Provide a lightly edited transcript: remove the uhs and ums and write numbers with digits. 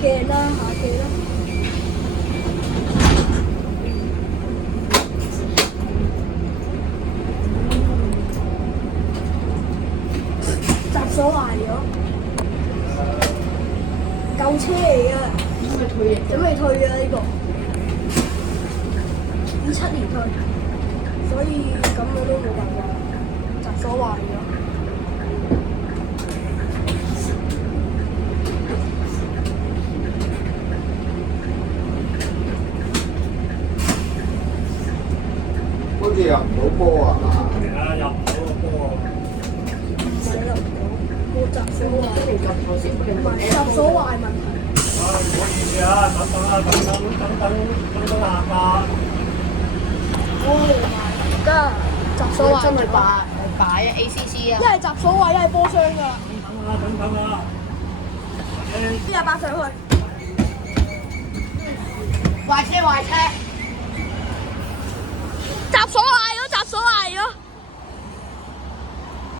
鏡啦，下鏡啦。閘鎖壞咗，舊車嚟㗎，準備退啊呢個，27年退，所以咁我都冇辦法，閘鎖壞咗。好似入唔到波啊！係啊，入唔到個波。唔使入唔到，個閘鎖壞。唔係閘鎖壞問題。唉，唔好意思啊，等下吧。得閘鎖壞。真係擺 ACC 啊！一係閘鎖壞，一係波箱㗎啦。等啊！28上去。壞車！閘鎖